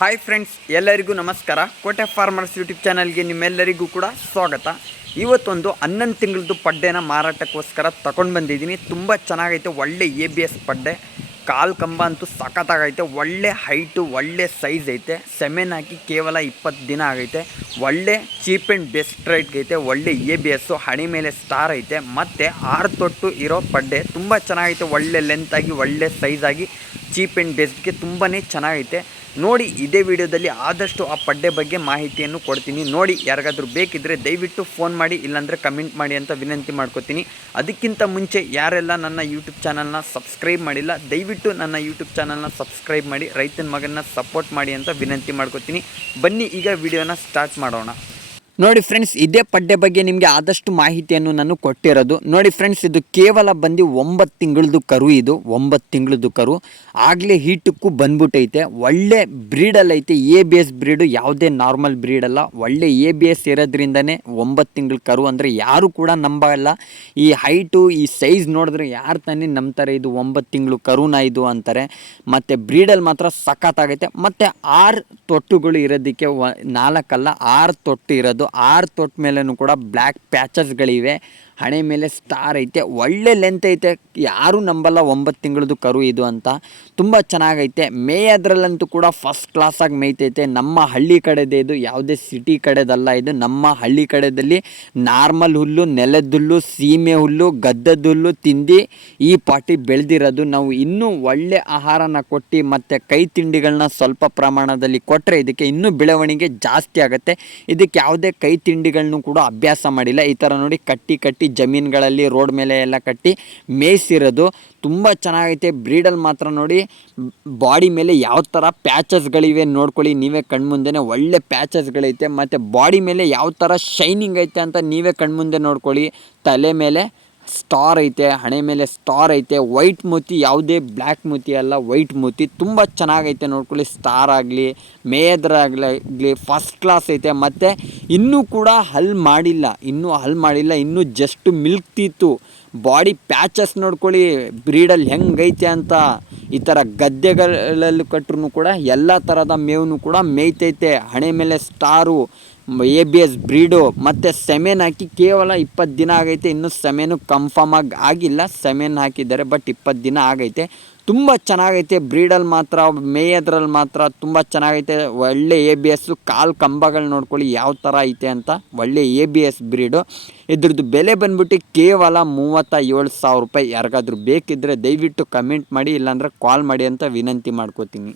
Hi friends, ಎಲ್ಲರಿಗೂ ನಮಸ್ಕಾರ. ಕೋಟೆ ಫಾರ್ಮರ್ಸ್ ಯೂಟ್ಯೂಬ್ ಚಾನಲ್ಗೆ ನಿಮ್ಮೆಲ್ಲರಿಗೂ ಕೂಡ ಸ್ವಾಗತ. ಇವತ್ತೊಂದು 11 ತಿಂಗಳದ್ದು ಪಡ್ಡೆನ ಮಾರಾಟಕ್ಕೋಸ್ಕರ ತಗೊಂಡು ಬಂದಿದ್ದೀನಿ. ತುಂಬ ಚೆನ್ನಾಗೈತೆ, ಒಳ್ಳೆ ABS ಪಡ್ಡೆ. ಕಾಲು ಕಂಬ ಅಂತೂ ಸಖತ್ತಾಗೈತೆ, ಒಳ್ಳೆ ಹೈಟು, ಒಳ್ಳೆ ಸೈಜ್ ಐತೆ. ಸೆಮೆನ್ ಹಾಕಿ ಕೇವಲ 20 ದಿನ ಆಗೈತೆ. ಒಳ್ಳೆ ಚೀಪ್ ಆ್ಯಂಡ್ ಬೆಸ್ಟ್ ರೇಟ್ಗೆ ಐತೆ. ಒಳ್ಳೆ ABS, ಹಣೆ ಮೇಲೆ ಸ್ಟಾರ್ ಐತೆ, ಮತ್ತು 6 ತೊಟ್ಟು ಇರೋ ಪಡ್ಡೆ. ತುಂಬ ಚೆನ್ನಾಗೈತೆ, ಒಳ್ಳೆ ಲೆಂತಾಗಿ, ಒಳ್ಳೆ ಸೈಜಾಗಿ, ಚೀಪ್ ಆ್ಯಂಡ್ ಬೆಸ್ಟ್ಗೆ ತುಂಬಾ ಚೆನ್ನಾಗೈತೆ. ನೋಡಿ, ಇದೇ ವಿಡಿಯೋದಲ್ಲಿ ಆದಷ್ಟು ಆ ಪಡ್ಡೆ ಬಗ್ಗೆ ಮಾಹಿತಿಯನ್ನು ಕೊಡ್ತೀನಿ. ನೋಡಿ, ಯಾರಿಗಾದ್ರೂ ಬೇಕಿದ್ದರೆ ದಯವಿಟ್ಟು ಫೋನ್ ಮಾಡಿ, ಇಲ್ಲಾಂದರೆ ಕಮೆಂಟ್ ಮಾಡಿ ಅಂತ ವಿನಂತಿ ಮಾಡ್ಕೋತೀನಿ. ಅದಕ್ಕಿಂತ ಮುಂಚೆ ಯಾರೆಲ್ಲ ನನ್ನ ಯೂಟ್ಯೂಬ್ ಚಾನಲ್ನ ಸಬ್ಸ್ಕ್ರೈಬ್ ಮಾಡಿಲ್ಲ, ದಯವಿಟ್ಟು ನನ್ನ ಯೂಟ್ಯೂಬ್ ಚಾನಲ್ನ ಸಬ್ಸ್ಕ್ರೈಬ್ ಮಾಡಿ, ರೈತನ ಮಗನ ಸಪೋರ್ಟ್ ಮಾಡಿ ಅಂತ ವಿನಂತಿ ಮಾಡ್ಕೋತೀನಿ. ಬನ್ನಿ ಈಗ ವಿಡಿಯೋನ ಸ್ಟಾರ್ಟ್ ಮಾಡೋಣ. ನೋಡಿ ಫ್ರೆಂಡ್ಸ್, ಇದೇ ಪಡ್ಡೆ ಬಗ್ಗೆ ನಿಮಗೆ ಆದಷ್ಟು ಮಾಹಿತಿಯನ್ನು ನಾನು ಕೊಟ್ಟಿರೋದು. ನೋಡಿ ಫ್ರೆಂಡ್ಸ್, ಇದು ಕೇವಲ ಬಂದು 9 ತಿಂಗಳದ್ದು ಕರು. ಇದು 9 ತಿಂಗಳದ್ದು ಕರು, ಆಗಲೇ ಹೀಟಕ್ಕೂ ಬಂದ್ಬಿಟ್ಟೈತೆ. ಒಳ್ಳೆ ಬ್ರೀಡಲ್ಲಿ ಐತೆ. ABS ಬ್ರೀಡು, ಯಾವುದೇ ನಾರ್ಮಲ್ ಬ್ರೀಡಲ್ಲ. ಒಳ್ಳೆ ABS ಇರೋದ್ರಿಂದನೇ 9 ತಿಂಗಳ ಕರು ಅಂದರೆ ಯಾರು ಕೂಡ ನಂಬಲ್ಲ. ಈ ಹೈಟು, ಈ ಸೈಜ್ ನೋಡಿದ್ರೆ ಯಾರು ತಾನೇ ನಂಬ್ತಾರೆ ಇದು 9 ತಿಂಗಳು ಕರುನ ಇದು ಅಂತಾರೆ. ಮತ್ತು ಬ್ರೀಡಲ್ಲಿ ಮಾತ್ರ ಸಖತ್ತಾಗೈತೆ. ಮತ್ತು 6 ತೊಟ್ಟುಗಳು ಇರೋದಕ್ಕೆ 4 ಅಲ್ಲ 6 ತೊಟ್ಟು ಇರೋದು. 6 ತೊಟ್ಟ ಮೇಲೂ ಕೂಡ ಬ್ಲ್ಯಾಕ್ ಪ್ಯಾಚಸ್ಗಳಿವೆ. ಹಣೆ ಮೇಲೆ ಸ್ಟಾರ್ ಐತೆ, ಒಳ್ಳೆ ಲೆಂತ್ ಐತೆ. ಯಾರೂ ನಂಬಲ್ಲ 9 ತಿಂಗಳದ್ದು ಕರು ಇದು ಅಂತ. ತುಂಬ ಚೆನ್ನಾಗೈತೆ. ಮೇಯೋದ್ರಲ್ಲಂತೂ ಕೂಡ ಫಸ್ಟ್ ಕ್ಲಾಸಾಗಿ ಮೇಯ್ತೈತೆ. ನಮ್ಮ ಹಳ್ಳಿ ಕಡೆದೇ ಇದು, ಯಾವುದೇ ಸಿಟಿ ಕಡೆದಲ್ಲ ಇದು. ನಮ್ಮ ಹಳ್ಳಿ ಕಡೆದಲ್ಲಿ ನಾರ್ಮಲ್ ಹುಲ್ಲು, ನೆಲದ ಹುಲ್ಲು, ಸೀಮೆ ಹುಲ್ಲು, ಗದ್ದದ ಹುಲ್ಲು ತಿಂದು ಈ ಪಾಟಿ ಬೆಳೆದಿರೋದು. ನಾವು ಇನ್ನೂ ಒಳ್ಳೆ ಆಹಾರನ ಕೊಟ್ಟು ಮತ್ತು ಕೈ ತಿಂಡಿಗಳನ್ನ ಸ್ವಲ್ಪ ಪ್ರಮಾಣದಲ್ಲಿ ಕೊಟ್ಟರೆ ಇದಕ್ಕೆ ಇನ್ನೂ ಬೆಳವಣಿಗೆ ಜಾಸ್ತಿ ಆಗುತ್ತೆ. ಇದಕ್ಕೆ ಯಾವುದೇ ಕೈ ತಿಂಡಿಗಳನ್ನೂ ಕೂಡ ಅಭ್ಯಾಸ ಮಾಡಿಲ್ಲ. ಈ ಥರ ನೋಡಿ ಕಟ್ಟಿ ಜಮೀನುಗಳಲ್ಲಿ ರೋಡ್ ಮೇಲೆ ಎಲ್ಲ ಕಟ್ಟಿ ಮೇಯಿಸಿರೋದು. ತುಂಬ ಚೆನ್ನಾಗೈತೆ. ಬ್ರೀಡಲ್ಲಿ ಮಾತ್ರ ನೋಡಿ ಬಾಡಿ ಮೇಲೆ ಯಾವ ಥರ ಪ್ಯಾಚಸ್ಗಳಿವೆ ನೋಡ್ಕೊಳ್ಳಿ ನೀವೇ ಕಣ್ಮುಂದೆ. ಒಳ್ಳೆ ಪ್ಯಾಚಸ್ಗಳೈತೆ. ಮತ್ತು ಬಾಡಿ ಮೇಲೆ ಯಾವ ಥರ ಶೈನಿಂಗ್ ಐತೆ ಅಂತ ನೀವೇ ಕಣ್ಮುಂದೆ ನೋಡ್ಕೊಳ್ಳಿ. ತಲೆ ಮೇಲೆ ಸ್ಟಾರ್ ಐತೆ, ಹಣೆ ಮೇಲೆ ಸ್ಟಾರ್ ಐತೆ. ವೈಟ್ ಮೂತಿ, ಯಾವುದೇ ಬ್ಲ್ಯಾಕ್ ಮೂತಿ ಅಲ್ಲ, ವೈಟ್ ಮೂತಿ. ತುಂಬ ಚೆನ್ನಾಗೈತೆ ನೋಡ್ಕೊಳ್ಳಿ. ಸ್ಟಾರ್ ಆಗಲಿ, ಮೇಯದ್ರಾಗಲಿ ಫಸ್ಟ್ ಕ್ಲಾಸ್ ಐತೆ. ಮತ್ತು ಇನ್ನೂ ಕೂಡ ಹಲ್ ಮಾಡಿಲ್ಲ, ಇನ್ನೂ ಜಸ್ಟ್ ಮಿಲ್ಕ್ ತೀತು. ಬಾಡಿ ಪ್ಯಾಚಸ್ ನೋಡ್ಕೊಳ್ಳಿ ಬ್ರೀಡಲ್ಲಿ ಹೆಂಗೈತೆ ಅಂತ. ಈ ಥರ ಗದ್ದೆಗಳಲ್ಲಿ ಕಟ್ಟರು ಕೂಡ ಎಲ್ಲ ಥರದ ಮೇವು ಕೂಡ ಮೇಯ್ತೈತೆ. ಹಣೆ ಮೇಲೆ ಸ್ಟಾರು, ABS ಬ್ರೀಡು. ಮತ್ತು ಸೆಮೆನ್ ಹಾಕಿ ಕೇವಲ 20 ದಿನ ಆಗೈತೆ. ಇನ್ನೂ ಸೆಮೆನು ಕನ್ಫರ್ಮ್ ಆಗಿಲ್ಲ. ಸೆಮೆನ್ ಹಾಕಿದ್ದಾರೆ, ಬಟ್ 20 ದಿನ ಆಗೈತೆ. ತುಂಬ ಚೆನ್ನಾಗೈತೆ. ಬ್ರೀಡಲ್ಲಿ ಮಾತ್ರ, ಮೇಯೋದ್ರಲ್ಲಿ ಮಾತ್ರ ತುಂಬ ಚೆನ್ನಾಗೈತೆ. ಒಳ್ಳೆ ABS. ಕಾಲು ಕಂಬಗಳು ನೋಡ್ಕೊಳ್ಳಿ ಯಾವ ಥರ ಐತೆ ಅಂತ. ಒಳ್ಳೆ ABS ಬ್ರೀಡು. ಇದ್ರದ್ದು ಬೆಲೆ ಬಂದ್ಬಿಟ್ಟು ಕೇವಲ 37,000 ರೂಪಾಯಿ. ಯಾರಿಗಾದ್ರೂ ಬೇಕಿದ್ದರೆ ದಯವಿಟ್ಟು ಕಮೆಂಟ್ ಮಾಡಿ, ಇಲ್ಲಾಂದರೆ ಕಾಲ್ ಮಾಡಿ ಅಂತ ವಿನಂತಿ ಮಾಡ್ಕೋತೀನಿ.